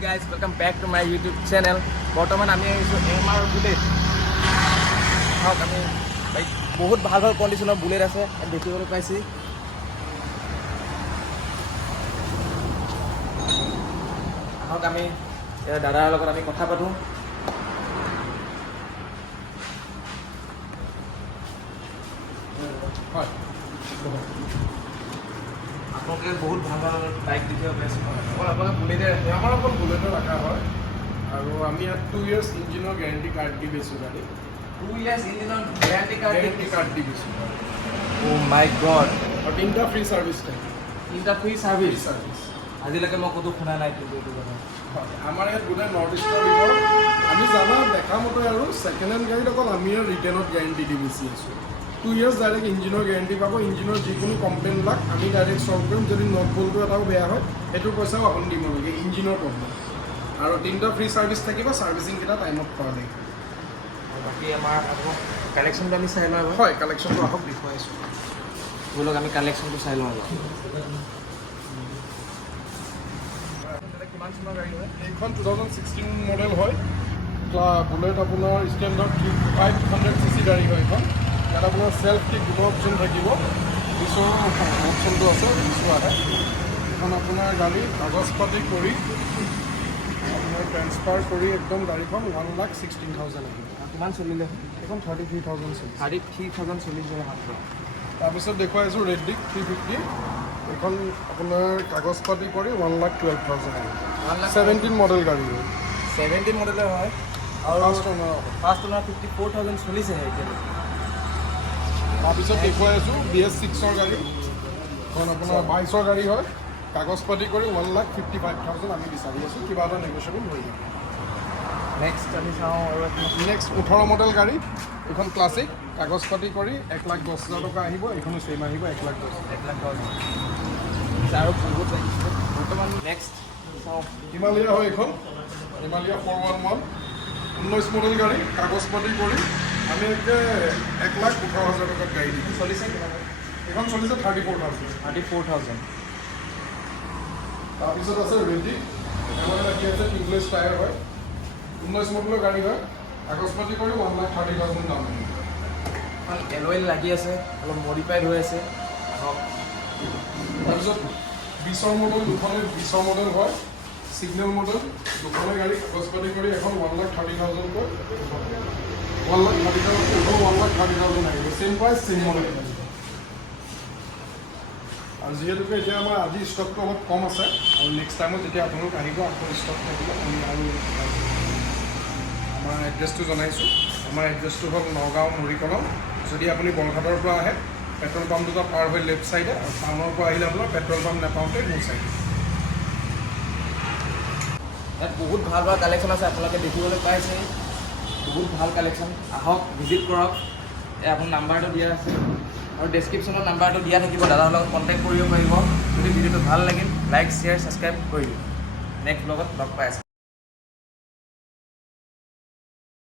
Guys, welcome back to my YouTube channel. বৰ্তমান আমি আহিছোঁ MR বুলেট। আহক আমি বহুত ভাল ভাল কণ্ডিশ্যনৰ বুলেট আছে দেখিবলৈ পাইছি। আহক আমি দাদাৰ লগত আমি কথা পাতোঁ। হয়, আপোনালোকে বহুত ভাল ভাল বাইক দেখিব পাইছোঁ। আপোনাক বুলেটে আমাৰ অকল বুলেটে ৰখা হয় আৰু আমি ইয়াত 2 years ইঞ্জিনৰ গেৰেণ্টি কাৰ্ড দি বেছোঁ গাড়ী। 2 years ইঞ্জিনৰ গেৰাণ্টি কাৰ্ড দি বেছোঁ। অ' মাই গড, আৰু 3টা ফ্ৰী ছাৰ্ভিচ থাকে। 3টা ফ্ৰী ছাৰ্ভিচ। আজিলৈকে মই ক'তো শুনা নাই কিন্তু এইটো কথা। আমাৰ ইয়াত গোটেই নৰ্থ ইষ্টৰ ভিতৰত আমি জানা দেখা মতে আৰু ছেকেণ্ড হেণ্ড গাড়ীত অকল আমি ৰিটেইনত গেৰেণ্টি দি বেছি আছোঁ। 2 years ডাইৰেক্ট ইঞ্জিনৰ গেৰেণ্টি পাব। ইঞ্জিনৰ যিকোনো কমপ্লেইনবিলাক আমি ডাইৰেক্ট চল্ভ কৰিম। যদি নট বল্টটো এটাও বেয়া হয় সেইটোৰ পইচাও আপুনি দিব লাগে, ইঞ্জিনৰ প্ৰব্লেম। আৰু 3টা ফ্ৰী ছাৰ্ভিচ থাকিব, ছাৰ্ভিচিংকেইটা টাইমত কৰা লাগিব। বাকী আমাৰ আকৌ কালেকশ্যনটো আমি চাই লওঁ। হয়, কালেকশ্যনটো আহক দেখুৱাইছোঁ। ধৰি লওক আমি কালেকশ্যনটো চাই লওঁ। কিমান চনৰ গাড়ী হয়? এইখন 2016 মডেল হয়। বুলেট আপোনাৰ ষ্টেণ্ডাৰ্ড 500cc গাড়ী হয় এইখন। ইয়াত আপোনাৰ চেল্ফ কিক দুটা অপশ্যন থাকিব। পিছৰ অপশ্যনটো আছে, পিছৰ আহে। এইখন আপোনাৰ গাড়ী কাগজ পাতি কৰি আপোনাৰ ট্ৰেন্সফাৰ কৰি একদম গাড়ীখন 1,16,000 আহিব। কিমান চলিলে? এইখন 33,000 চলিছে। 33,000 চলিছে মাত্ৰ। তাৰপিছত দেখুৱাইছোঁ ৰেডিক 350। এইখন আপোনাৰ কাগজ পাতি কৰি 1,12,000 আহিব। 17 মডেল গাড়ী হয়। 17 মডেলৰ হয় আৰু ফাৰ্ষ্ট অনাৰ 54,000 চলিছেহে এতিয়ালৈকে। তাৰপিছত দেখুৱাইছোঁ BS6ৰ গাড়ী। এখন আপোনাৰ 22ৰ গাড়ী হয়। কাগজ পাতি কৰি 1,55,000 আমি বিচাৰি আছোঁ। কিবা এটা নেগচিয়েবল হৈ যাব। নেক্সট আমি চাওঁ আৰু নেক্সট 18 মডেল গাড়ী। এইখন ক্লাছিক, কাগজ পাতি কৰি 1,10,000 টকা আহিব। এইখনো ছেইম আহিব 1,10,000। 1,00,000 আৰু বহুত লাগিছে বৰ্তমান। নেক্সট চাওঁ হিমালয়া হয় এইখন। হিমালয়া 411 19 মডেল গাড়ী। কাগজ পাতি কৰি আমি একে 1,18,000 টকাত গাড়ী দিম। চলিছে কিমান? এইখন চলিছে 34,000। 34,000। তাৰপিছত আছে ৰেডিক। এখন লাগি আছে টিউবলেছ টায়াৰ হয়। 19 মডেলৰ গাড়ী হয়। কাগজ পাতি কৰি 1,30,000 দাম আহিব। এখন এলৱেল লাগি আছে, অলপ মডিফাইড হৈ আছে। তাৰপিছত 20ৰ মডেল দুখনে 20ৰ মডেল হয়। ছিগনেল মডেল দুখনে গাড়ী কাগজ পাতি কৰি এখন 1,30,000 কৈ 1,30,000 আহিব। Same price, same model. আৰু যিহেতুকে এতিয়া আমাৰ আজি ষ্টকটো অলপ কম আছে আৰু নেক্সট টাইমত যেতিয়া আপোনালোক আহিব আকৌ ষ্টক থাকিব আমি আৰু আমাৰ এড্ৰেছটো জনাইছোঁ। আমাৰ এড্ৰেছটো হ'ল নগাঁও মৰিকলম। যদি আপুনি বৰঘাটৰ পৰা আহে পেট্ৰল পাম্প দুটা পাৰ হৈ লেফ্ট ছাইডে, আৰু টাউনৰ পৰা আহিলে আপোনাৰ পেট্ৰল পাম্প নাপাওঁতে মোৰ ছাইডে। ইয়াত বহুত ভাল ভাল কালেকশ্যন আছে, আপোনালোকে দেখিবলৈ পাইছে। বহুত ভাল কালেকশ্যন। আহক, ভিজিট কৰক। আপোনাৰ নাম্বাৰটো দিয়া আছে আৰু ডেছক্ৰিপশ্যনত নাম্বাৰটো দিয়া থাকিব। দাদাৰ লগত কণ্টেক্ট কৰিব পাৰিব। যদি ভিডিঅ'টো ভাল লাগিল লাইক, শ্বেয়াৰ, ছাবস্ক্ৰাইব কৰি দিব। নেক্সট ব্লগত লগ পাই আছে।